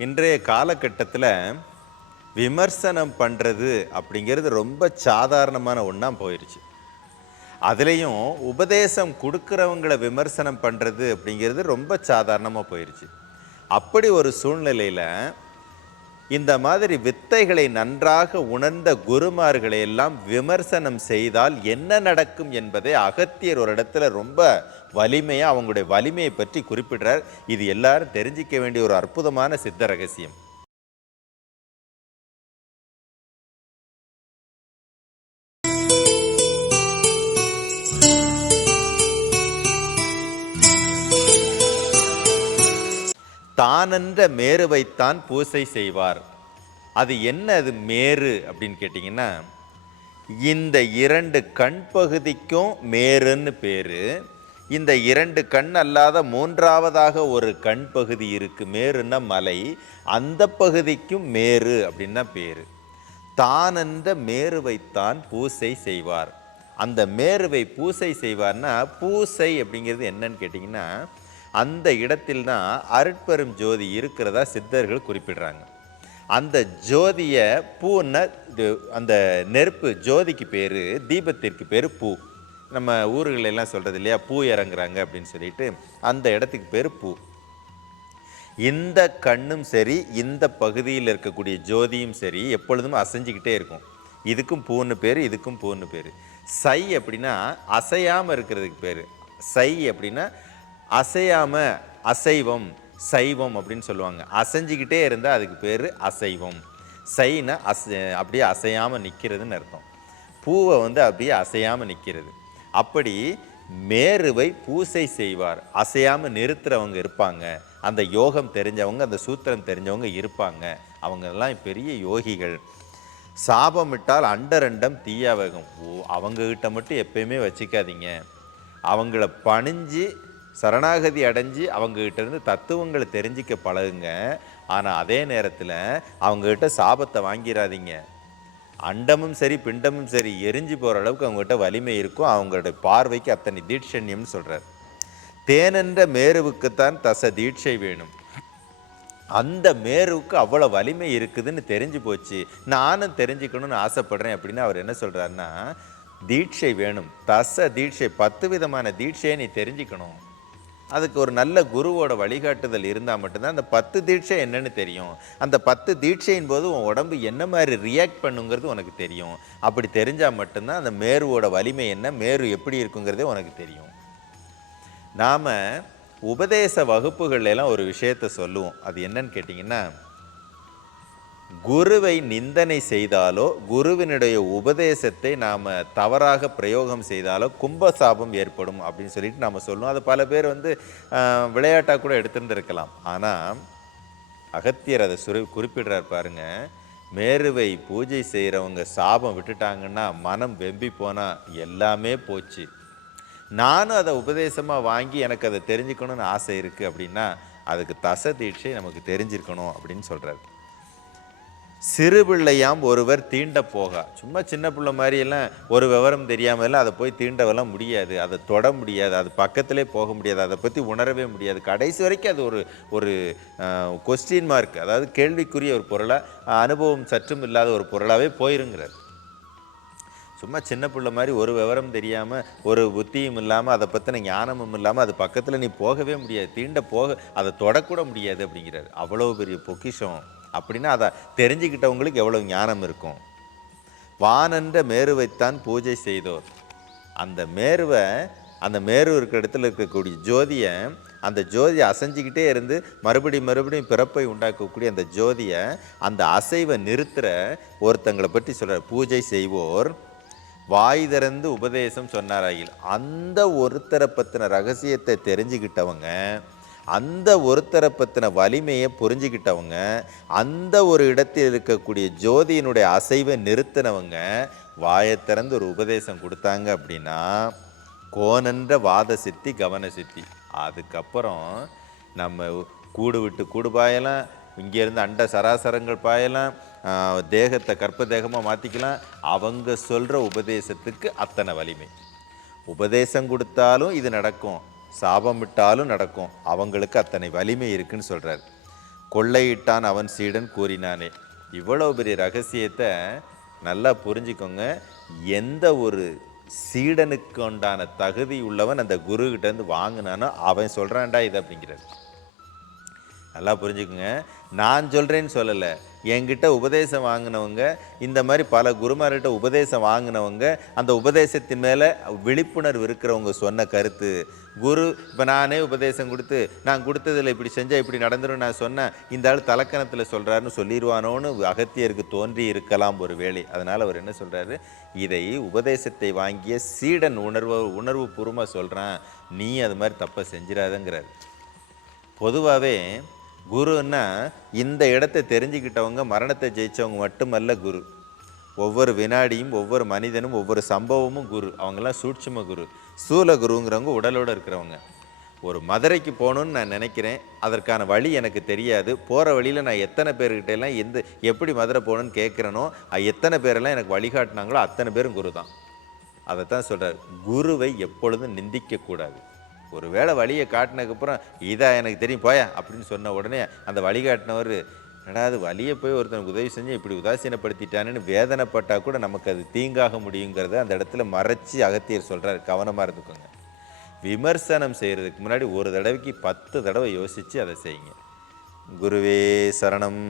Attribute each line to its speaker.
Speaker 1: இன்றைய காலகட்டத்தில் விமர்சனம் பண்ணுறது அப்படிங்கிறது ரொம்ப சாதாரணமான ஒன்றா போயிடுச்சு அதுலேயும் உபதேசம் கொடுக்குறவங்கள விமர்சனம் பண்ணுறது அப்படிங்கிறது ரொம்ப சாதாரணமாக போயிடுச்சு அப்படி ஒரு சூழ்நிலையில் இந்த மாதிரி வித்தைகளை நன்றாக உணர்ந்த குருமார்களை எல்லாம் விமர்சனம் செய்தால் என்ன நடக்கும் என்பதை அகத்தியர் ஒரு இடத்துல ரொம்ப வலிமையாக அவங்களுடைய வலிமையை பற்றி குறிப்பிடுறார். இது எல்லாரும் தெரிஞ்சிக்க வேண்டிய ஒரு அற்புதமான சித்த ரகசியம். தானென்ற மேருவைத்தான் பூசை செய்வார். அது என்ன அது மேரு அப்படின்னு கேட்டிங்கன்னா இந்த இரண்டு கண் பகுதிக்கும் மேருன்னு பேர். இந்த இரண்டு கண் அல்லாத மூன்றாவதாக ஒரு கண் பகுதி இருக்குது மேருன்னா மலை. அந்த பகுதிக்கும் மேரு அப்படின்னா பேரு. தானென்ற மேருவைத்தான் பூசை செய்வார். அந்த மேருவை பூசை செய்வார்னா பூசை அப்படிங்கிறது என்னன்னு கேட்டிங்கன்னா அந்த இடத்தில் தான் அருட்பெரும் ஜோதி இருக்கிறதா சித்தர்கள் குறிப்பிடுறாங்க. அந்த ஜோதியை பூன்னா அந்த நெருப்பு ஜோதிக்கு பேர் தீபத்திற்கு பேர் பூ. நம்ம ஊர்களெல்லாம் சொல்கிறது இல்லையா? பூ இறங்குறாங்க அப்படின்னு சொல்லிட்டு அந்த இடத்துக்கு பேர் பூ. இந்த கண்ணும் சரி இந்த பகுதியில் இருக்கக்கூடிய ஜோதியும் சரி எப்பொழுதும் அசைஞ்சிக்கிட்டே இருக்கும். இதுக்கும் பூன்னு பேர் இதுக்கும் பூன்னு பேர். சை அப்படின்னா அசையாமல் இருக்கிறதுக்கு பேர். சை அப்படின்னா அசையாம அசைவம் சைவம் அப்படின்னு சொல்லுவாங்க. அசைஞ்சிக்கிட்டே இருந்தால் அதுக்கு பேர் அசைவம். சைனா அசை அப்படியே அசையாமல் நிற்கிறதுன்னு அர்த்தம். பூவை வந்து அப்படியே அசையாமல் நிற்கிறது அப்படி மேருவை பூசை செய்வார். அசையாமல் நிறுத்துறவங்க இருப்பாங்க. அந்த யோகம் தெரிஞ்சவங்க அந்த சூத்திரம் தெரிஞ்சவங்க இருப்பாங்க. அவங்கெல்லாம் பெரிய யோகிகள். சாபமிட்டால் அண்டரண்டம் தீயாவகம் ஓ அவங்கக்கிட்ட மட்டும் எப்பயுமே வச்சுக்காதீங்க. அவங்கள பணிஞ்சு சரணாகதி அடைஞ்சு அவங்ககிட்ட இருந்து தத்துவங்களை தெரிஞ்சிக்க பழகுங்க. ஆனால் அதே நேரத்தில் அவங்ககிட்ட சாபத்தை வாங்கிடாதீங்க அண்டமும் சரி பிண்டமும் சரி எரிஞ்சு போகிற அளவுக்கு அவங்ககிட்ட வலிமை இருக்கும் அவங்களுடைய பார்வைக்கு அத்தனை தீட்சண்யம்னு சொல்கிறார் தேனென்ற மேருவுக்குத்தான் தச தீட்சை வேணும். அந்த மேருவுக்கு அவ்வளோ வலிமை இருக்குதுன்னு தெரிஞ்சு போச்சு. நானும் தெரிஞ்சுக்கணும்னு ஆசைப்படுறேன் அப்படின்னு அவர் என்ன சொல்கிறாருன்னா தீட்சை வேணும். தச தீட்சை பத்து விதமான தீட்சையை நீ தெரிஞ்சுக்கணும். அதுக்கு ஒரு நல்ல குருவோட வழிகாட்டுதல் இருந்தால் மட்டும்தான் அந்த பத்து தீட்சை என்னன்னு தெரியும். அந்த பத்து தீட்சையின் போது உன் உடம்பு என்ன மாதிரி ரியாக்ட் பண்ணுங்கிறது உனக்கு தெரியும். அப்படி தெரிஞ்சால் மட்டும்தான் அந்த மேருவோட வலிமை என்ன மேரு எப்படி இருக்குங்கிறதே உனக்கு தெரியும். நாம் உபதேச வகுப்புகள்ல எல்லாம் ஒரு விஷயத்தை சொல்லுவோம். அது என்னன்னு கேட்டிங்கன்னா குருவை நிந்தனை செய்தாலோ குருவினுடைய உபதேசத்தை நாம் தவறாக பிரயோகம் செய்தாலோ கும்பசாபம் ஏற்படும் அப்படின்னு சொல்லிட்டு நாம் சொல்லுவோம் அது பல பேர் வந்து விளையாட்டாக கூட எடுத்துருந்துருக்கலாம். ஆனால் அகத்தியர் அதை சுரு குறிப்பிடுறார் பாருங்க. மேருவை பூஜை செய்கிறவங்க சாபம் விட்டுட்டாங்கன்னா மனம் வெம்பி போனால் எல்லாமே போச்சு. நானும் அதை உபதேசமாக வாங்கி எனக்கு அதை தெரிஞ்சுக்கணும்னு ஆசை இருக்குது அப்படின்னா அதுக்கு தச தீட்சை நமக்கு தெரிஞ்சிருக்கணும் அப்படின்னு சொல்கிறார் சிறு பிள்ளையாம் ஒருவர் தீண்ட போகா. சும்மா சின்ன பிள்ளை மாதிரி எல்லாம் ஒரு விவரம் தெரியாமல் எல்லாம் அதை போய் தீண்டவெல்லாம் முடியாது. அதை தொட முடியாது. அது பக்கத்திலே போக முடியாது. அதை பற்றி உணரவே முடியாது. கடைசி வரைக்கும் அது ஒரு ஒரு கொஸ்டின் மார்க் அதாவது கேள்விக்குரிய ஒரு பொருளாக அனுபவம் சற்றும் இல்லாத ஒரு பொருளாகவே போயிருங்கிறார். சும்மா சின்ன பிள்ளை மாதிரி ஒரு விவரம் தெரியாமல் ஒரு புத்தியும் இல்லாமல் அதை பற்றின ஞானமும் இல்லாமல் அது பக்கத்தில் நீ போகவே முடியாது. தீண்ட போக அதை தொடக்கூட முடியாது அப்படிங்கிறார். அவ்வளோ பெரிய பொக்கிஷம். அப்படின்னா அதை தெரிஞ்சுக்கிட்டவங்களுக்கு எவ்வளோ ஞானம் இருக்கும்? வானன்ற மேருவைத்தான் பூஜை செய்தோர். அந்த மேருவை அந்த மேரு இருக்கிற இடத்துல இருக்கக்கூடிய ஜோதியை அந்த ஜோதியை அசைஞ்சிக்கிட்டே இருந்து மறுபடியும் மறுபடியும் பிறப்பை உண்டாக்கக்கூடிய அந்த ஜோதியை அந்த அசைவை நிறுத்துகிற ஒருத்தங்களை பற்றி சொல்கிறார் பூஜை செய்வோர். வாய் திறந்து உபதேசம் சொன்னாராயில் அந்த ஒருத்தரை பற்றின ரகசியத்தை தெரிஞ்சுக்கிட்டவங்க அந்த ஒருத்தரை பற்றின வலிமையை புரிஞ்சுக்கிட்டவங்க அந்த ஒரு இடத்தில் இருக்கக்கூடிய ஜோதியினுடைய அசைவை நிறுத்தினவங்க வாயை திறந்து ஒரு உபதேசம் கொடுத்தாங்க அப்படின்னா கோனன்ற வாத சித்தி கவன சித்தி. அதுக்கப்புறம் நம்ம கூடு விட்டு கூடு பாயலாம் இங்கேருந்து அண்ட சராசரங்கள் பாயலாம் தேகத்தை கற்ப தேகமாக மாற்றிக்கலாம் அவங்க சொல்கிற உபதேசத்துக்கு அத்தனை வலிமை. உபதேசம் கொடுத்தாலும் இது நடக்கும். சாபமிட்டாலும் நடக்கும். அவங்களுக்கு அத்தனை வலிமை இருக்குன்னு சொல்கிறார் கொள்ளையிட்டான் அவன் சீடன் கூறினானே. இவ்வளோ பெரிய ரகசியத்தை நல்லா புரிஞ்சுக்கோங்க. எந்த ஒரு சீடனுக்கு உண்டான தகுதி உள்ளவன் அந்த குரு வாங்கினானோ அவன் சொல்கிறான்டா இது அப்படிங்கிறது நல்லா புரிஞ்சுக்குங்க. நான் சொல்கிறேன்னு சொல்லலை. என்கிட்ட உபதேசம் வாங்கினவங்க இந்த மாதிரி பல குருமார்கிட்ட உபதேசம் வாங்கினவங்க அந்த உபதேசத்தின் மேலே விழிப்புணர்வு இருக்கிறவங்க சொன்ன கருத்து. குரு இப்போ நானே உபதேசம் கொடுத்து நான் கொடுத்ததில் இப்படி செஞ்சால் இப்படி நடந்துரும் நான் சொன்னேன் இந்த ஆள் தலக்கணத்தில் சொல்கிறாருன்னு சொல்லிடுவானோன்னு அகத்தியருக்கு தோன்றி இருக்கலாம் ஒரு வேலை அதனால் அவர் என்ன சொல்கிறாரு இதை உபதேசத்தை வாங்கிய சீடன் உணர்வு உணர்வு பூர்வமாக சொல்கிறான் நீ அது மாதிரி தப்பை செஞ்சிடாதங்கிறார் பொதுவாகவே குருன்னா இந்த இடத்தை தெரிஞ்சுக்கிட்டவங்க மரணத்தை ஜெயித்தவங்க மட்டுமல்ல குரு. ஒவ்வொரு வினாடியும் ஒவ்வொரு மனிதனும் ஒவ்வொரு சம்பவமும் குரு. அவங்கெல்லாம் சூட்சும குரு. சூல குருங்கிறவங்க உடலோட இருக்கிறவங்க. ஒரு மதுரைக்கு போகணுன்னு நான் நினைக்கிறேன். அதற்கான வழி எனக்கு தெரியாது. போகிற வழியில் நான் எத்தனை பேர்கிட்ட எல்லாம் எந்த எப்படி மதுரை போகணுன்னு கேட்குறேனோ எத்தனை பேரெல்லாம் எனக்கு வழிகாட்டினாங்களோ அத்தனை பேரும் குரு தான் அதைத்தான் சொல்கிறார் குருவை எப்பொழுதும் நிந்திக்கக்கூடாது. ஒரு வேளை வழியை காட்டினதுக்கப்புறம் இதா எனக்கு தெரியும் போயா அப்படின்னு சொன்ன உடனே அந்த வழிகாட்டினவர் என்னடா அது வழியை போய் ஒருத்தனுக்கு உதவி செஞ்சு இப்படி உதாசீனப்படுத்திட்டானுன்னு வேதனைப்பட்டா கூட நமக்கு அது தீங்காக முடியுங்கிறத அந்த இடத்துல மறைச்சி அகத்தியர் சொல்கிறார் கவனமாக இருந்துக்கோங்க. விமர்சனம் செய்கிறதுக்கு முன்னாடி ஒரு தடவைக்கு பத்து தடவை யோசித்து அதை செய்யுங்க. குருவே சரணம்.